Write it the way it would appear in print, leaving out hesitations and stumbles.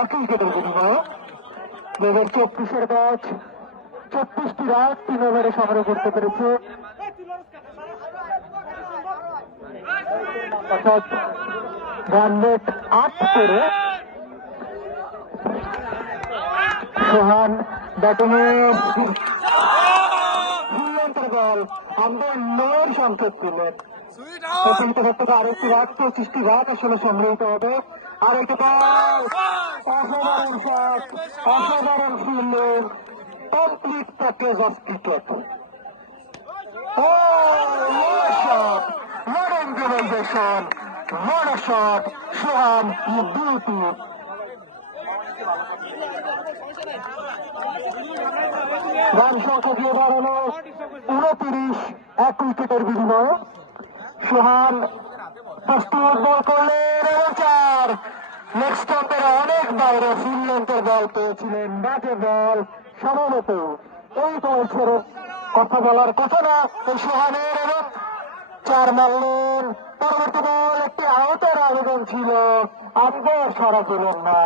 একই উইকেটের বিনিময়ে 2024-এর ম্যাচ 34টি রান 3 ওভারে সংগ্রহ করতে পেরেছে, অর্থাৎ রান রেট 8 করে। সোহান ব্যাটিংয়ে বল আমাদের 9 সংকেত দিলেন। প্রতিহিত থেকে আরেকটি রান, 25টি রান আসলে সংগৃহীত হবে। আরেকটি বল, অসাধারণ শট, অসাধারণ fielding, complete package of cricket. ও shot, what improvisation, what a shot, Sohan, you beauty. Run সংখ্যা দিয়ে দাঁড়ানো 29, 1 উইকেটের বিনিময়ে। সোহান প্রস্তুত বল করলেন এবং 4। লেগ স্টাম্পের অনেক বাইরে ফুল লেন্থের বল পেয়েছিলেন, বাজে বল। সম্ভবত এই বয়সের কথা বলার কথা না এই সোহানের, এবং 4 মারলেন। পরবর্তী বল একটি আউটের আবেদন ছিল, আম্পায়ার সাড়া দিলেন না।